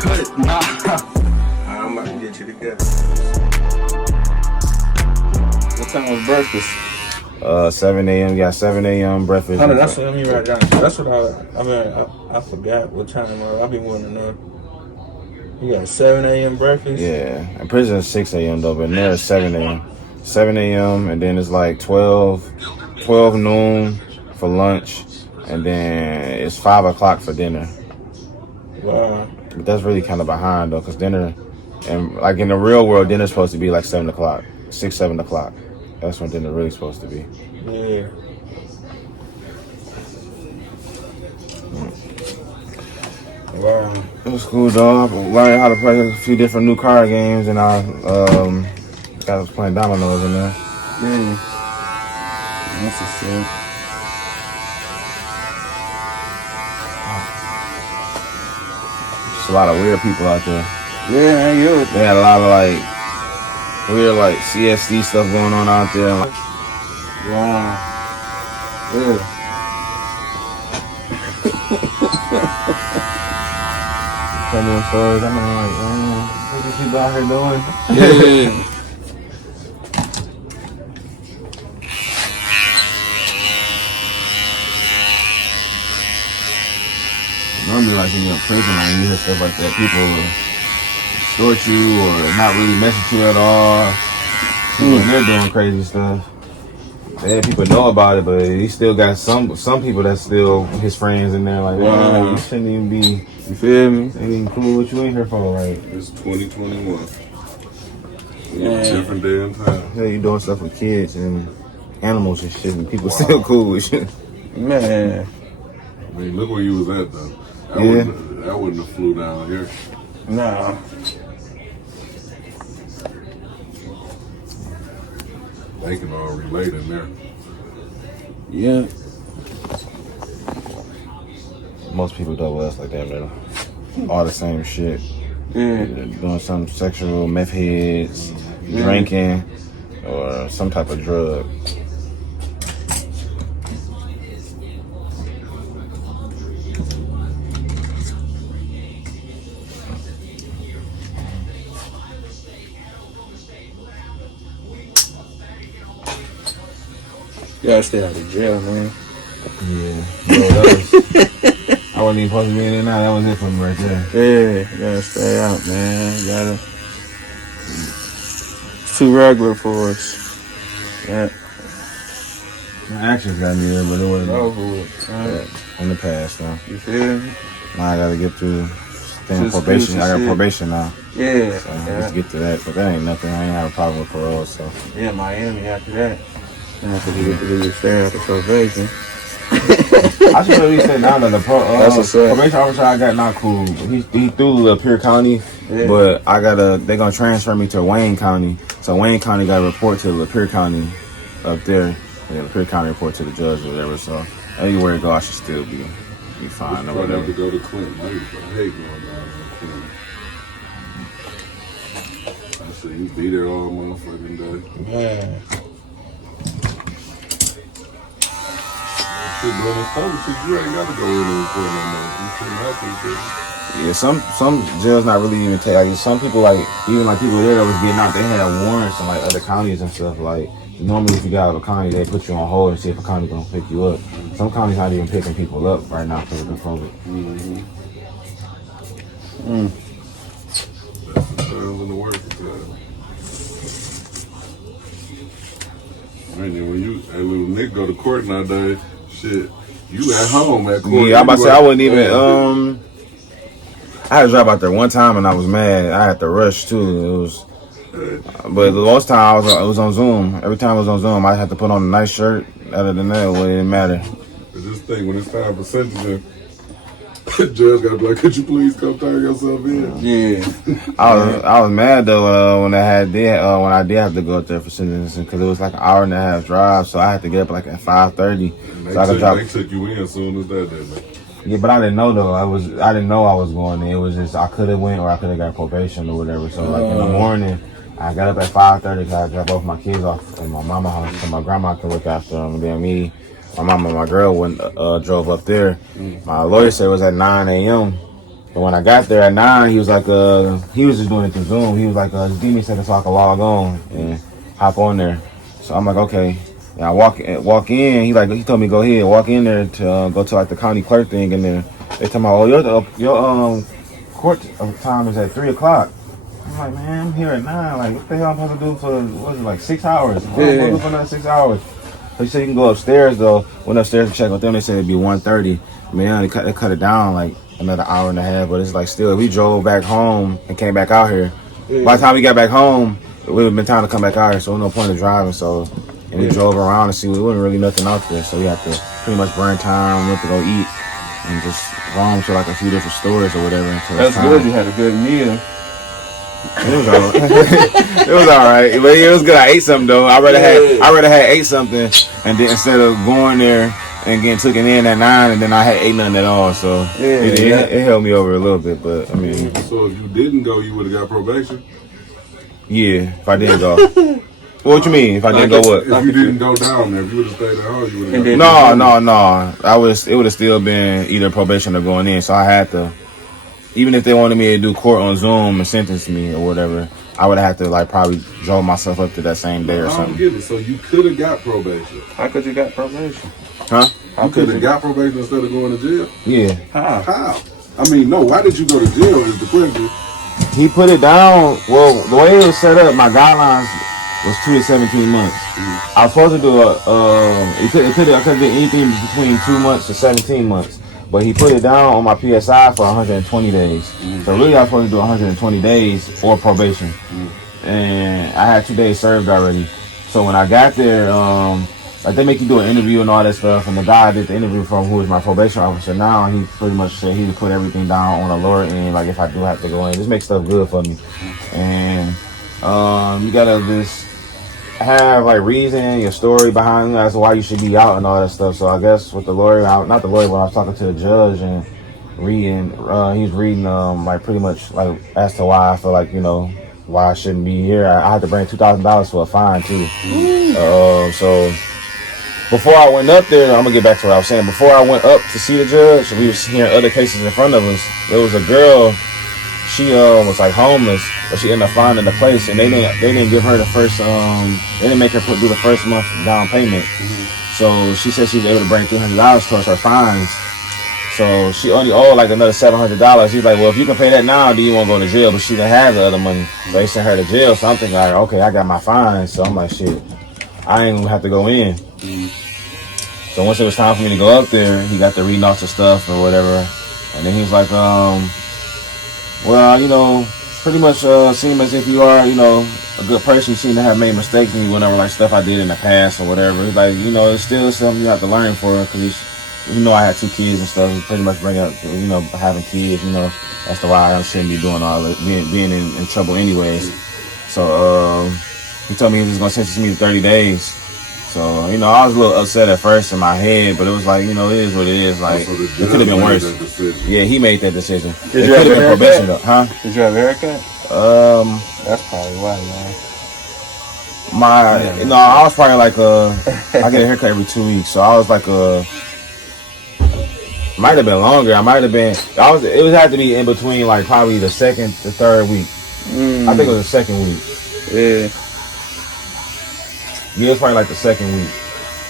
cut it, nah. I'm about to get you together. What time was breakfast? 7 a.m. Got 7 a.m. breakfast. Hold on, that's what I mean right down. That's what I forgot what time I be wanting to know. You got 7 a.m. breakfast? Yeah, in prison it's 6 a.m. though, but in there it's 7 a.m. 7 a.m. and then it's like 12 noon for lunch, and then it's 5 o'clock for dinner. Wow. But that's really kind of behind though, because dinner, and like in the real world, dinner's supposed to be like 7 o'clock, 6, 7 o'clock. That's when dinner really supposed to be. Yeah. Wow. It was cool, dog. Learned how to play a few different new card games, and I got us playing dominoes in there. Yeah. That's a shit. There's a lot of weird people out there. Yeah, you. They had a lot of like weird like CSD stuff going on out there. Like, Wow. Yeah. tell me stories. I'm like, man, what these people out here doing? Yeah. Normally, like when you're in prison, like you hear stuff like that, people will extort you or not really mess with you at all. They're doing crazy stuff. Yeah, people know about it, but he still got some people that's still his friends in there. Like, wow, you shouldn't even be. You feel me? Ain't even cool what you in here for, like. It's 2021. Yeah. Different day and time. Yeah, you doing stuff with kids and animals and shit, and people still cool with you. Man. I mean, look where you was at though. I wouldn't have flew down here. Nah. They can all relate in there. Yeah. Most people double us like that, man. All the same shit. Yeah. Doing some sexual meth heads, drinking, or some type of drug. You gotta stay out of jail, man. Yeah. Bro, that was, I wasn't even supposed to be in there now. That was it for me right there. Yeah, you gotta stay out, man. You gotta. It's too regular for us. Yeah. My actions got me there, but it wasn't Over with. Right. in the past now. You feel me? Now I gotta get through staying Just probation. do I got shit. probation now. Yeah. So let's get to that. But that ain't nothing. I ain't have a problem with parole, so. Yeah, Miami after that. After you get to do your stay after probation. I should really say now that the That's what's up. probation officer I got not cool. He through Lapeer County, but they gonna transfer me to Wayne County. So Wayne County got to report to Lapeer County up there. And Lapeer County report to the judge or whatever. So anywhere I go, I should still be fine or I whatever. have to go to Clinton. I hate going down to Clinton. I said you be there all motherfucking day. Man. Shit, but it's public shit, you ain't gotta go in and report no more. You shouldn't have to. Yeah, some jails not really even take. Like some people, like even like people there that was getting out, they had warrants in like other counties and stuff. Like normally, if you got out of a county, they put you on hold and see if a county gonna pick you up. Some counties not even picking people up right now because of the COVID. Mm-hmm. That's the terms in the work. And then when little Nick go to court nowadays, shit, you at home at court. Yeah, I'm about to say I wouldn't even. I had to drive out there one time and I was mad. I had to rush too. It was, but the most time it was on Zoom. Every time it was on Zoom, I had to put on a nice shirt. Other than that, it didn't matter. This thing when it's time for sentencing, the judge gotta be like, "Could you please come turn yourself in?" Yeah. I was mad though when I did have to go up there for sentencing because it was like an hour and a half drive, so I had to get up like at 5:30. They took you in as soon as that day, man. Yeah, but I didn't know though. I didn't know I was going there. It was just I could have went or I could have got probation or whatever. So like in the morning, I got up at 5:30 because I dropped both my kids off in my mama's house so my grandma could look after them. And then my mama and my girl drove up there. My lawyer said it was at 9 a.m. But when I got there at 9, he was like, he was just doing it through Zoom. He was like, just give me a second so I can log on and hop on there. So I'm like, okay. And I walk in. He told me go ahead, walk in there to go to like the county clerk thing, and then they tell me, oh, your court time is at 3 o'clock. I'm like, man, I'm here at 9. Like, what the hell I'm supposed to do for, what is it, like 6 hours? What am I supposed to do for another 6 hours? So he said you can go upstairs, though. Went upstairs to check with them. They said it'd be 1:30. Man, they cut it down like another hour and a half. But it's like still, we drove back home and came back out here. By the time we got back home, it would have been time to come back out here. So no point in driving. So, and we drove around to see. There wasn't really nothing out there. So we had to pretty much burn time. We went to go eat and just roam to like a few different stores or whatever. That's good. You had a good meal. It was all right. It was all right, but it was good. I ate something though. I rather had ate something, and then instead of going there and getting taken in at 9, and then I had ate nothing at all. So it held me over a little bit. But I mean, so if you didn't go, you would have got probation. Yeah, if I didn't go. What you mean? If I didn't go, what? If you didn't go down there, if you would have stayed at home, you would have. No. It would have still been either probation or going in. So I had to. Even if they wanted me to do court on Zoom and sentence me or whatever, I would have to like probably drove myself up to that same day or something. I don't get it. So you could have got probation. How could you got probation? Huh? You could have got probation instead of going to jail? Yeah. How? I mean, no, why did you go to jail is the question. He put it down, well, the way it was set up, my guidelines was 2 to 17 months. I was supposed to do it could have been anything between 2 months to 17 months. But he put it down on my PSI for 120 days. So really I was supposed to do 120 days or probation. And I had 2 days served already. So when I got there, like they make you do an interview and all that stuff. And the guy I did the interview from, who was my probation officer now, he pretty much said he would put everything down on the lower end, like if I do have to go in. Just make stuff good for me. And you gotta just have like reason, your story behind as to why you should be out and all that stuff. So I guess with the lawyer, not the lawyer, but I was talking to the judge and reading, he's reading like pretty much like as to why I feel like, you know, why I shouldn't be here. I had to bring $2,000 for a fine too. So before I went up there, I'm gonna get back to what I was saying. Before I went up to see the judge, we was hearing other cases in front of us. There was a girl. She was like homeless, but she ended up finding a place, and they didn't give her the first they didn't make her do the first month down payment. So she said she was able to bring $300 towards her fines. So she only owed like another $700. She's like, well, if you can pay that now, then you won't go to jail. But she didn't have the other money, so they sent her to jail. So I'm thinking, like, okay, I got my fines, so I'm like, shit, I ain't gonna have to go in. So once it was time for me to go up there, he got to reading off the stuff or whatever, and then he was like, well, you know, pretty much seem as if you are, you know, a good person. You seem to have made mistakes in you whenever, like, stuff I did in the past or whatever. He's like, you know, it's still something you have to learn for, because you know I had 2 kids and stuff. He pretty much bring up, you know, having kids, you know, that's the why I shouldn't be doing all that, being in trouble anyways. So he told me he was going to sentence me to 30 days. So, you know, I was a little upset at first in my head, but it was like, you know, it is what it is. Like, So it could have been worse. Yeah, he made that decision. Did it you have could a have been haircut? probation, though. Huh? Did you have a haircut? That's probably why, man. I was probably like I get a haircut every 2 weeks, so I was like might have been longer. I might have been. It would have to be in between, like probably the second, the third week. I think it was the second week. Yeah. Yeah, it was probably like the second week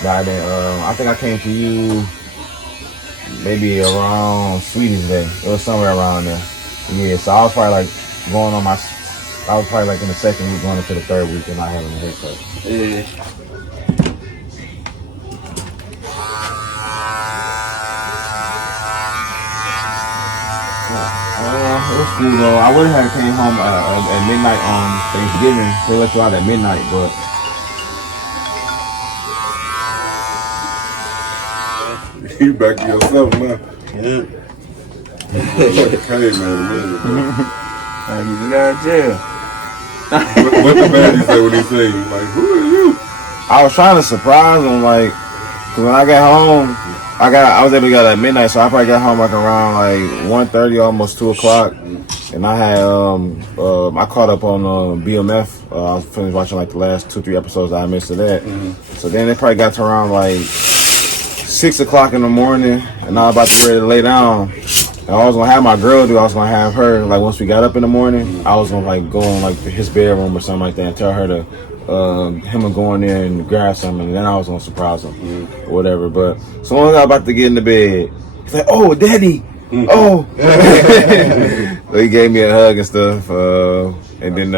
that I been. I think I came to you maybe around Sweetie's Day. It was somewhere around there. Yeah, so I was probably like going on I was probably like in the second week going into the third week and not having a haircut. Yeah. It was cool though. I would have came home at midnight on Thanksgiving. They let you out at midnight, but You back to yourself now. Yeah. Like a caveman, man. You just got out of jail. What the baddie say when he say, like, who are you? I was trying to surprise him, like, cause when I got home, I was able to get out at midnight, so I probably got home like around like 1:30, almost 2 o'clock, and I had I caught up on BMF. I was finished watching like the last 2-3 episodes that I missed of that. So then it probably got to around like 6 o'clock in the morning, and I was about to be ready to lay down. And I was gonna have my girl do. I was gonna have her like once we got up in the morning. I was gonna like go in like his bedroom or something like that and tell her to him to go in there and grab something. And then I was gonna surprise him or whatever. But so when I was about to get in the bed, he's like, "Oh, Daddy, oh." So he gave me a hug and stuff. And then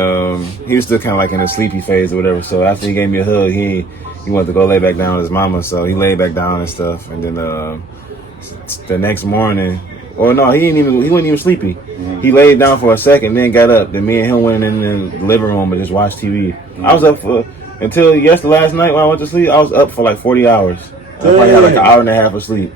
he was still kind of like in a sleepy phase or whatever. So after he gave me a hug, he wanted to go lay back down with his mama. So he laid back down and stuff. And then the next morning. Or no, he wasn't even sleepy. He laid down for a second, then got up. Then me and him went in the living room and just watched TV. I was up until last night when I went to sleep. I was up for like 40 hours. I probably had like an hour and a half of sleep.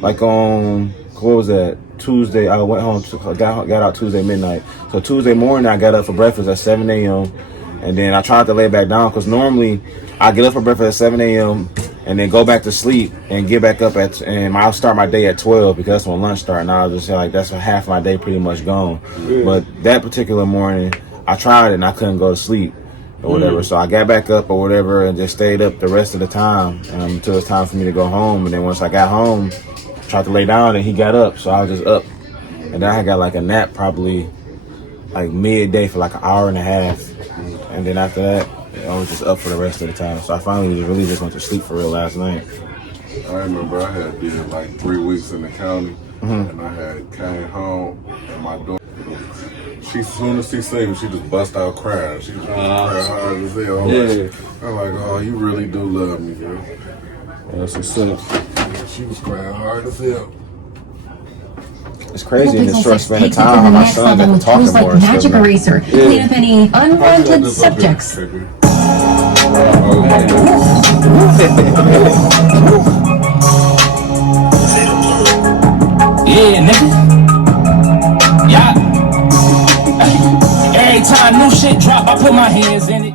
Like on what was that? Tuesday. I went home. Got out Tuesday midnight. So Tuesday morning I got up for breakfast at 7 a.m. And then I tried to lay back down because normally I get up for breakfast at 7 a.m. and then go back to sleep and get back up and I'll start my day at 12 because that's when lunch starts. And I'll just say like that's half my day pretty much gone. Yeah. But that particular morning, I tried it and I couldn't go to sleep or whatever. So I got back up or whatever and just stayed up the rest of the time until it's time for me to go home. And then once I got home, I tried to lay down and he got up, so I was just up. And then I got like a nap probably like midday for like an hour and a half. And then after that, I was just up for the rest of the time. So I finally just went to sleep for real last night. I remember I had did like 3 weeks in the county, and I had came home, and my daughter, as soon as she seen me, she just bust out crying. She was crying hard as hell. I'm like, oh, you really do love me, girl. That's what's up. She was crying hard as hell. It's crazy in this short span of time how my son got to talking more. Like magic eraser. Clean up any unwanted subjects. Yeah, nigga. Yeah. Every time new shit drop, I put my hands in it.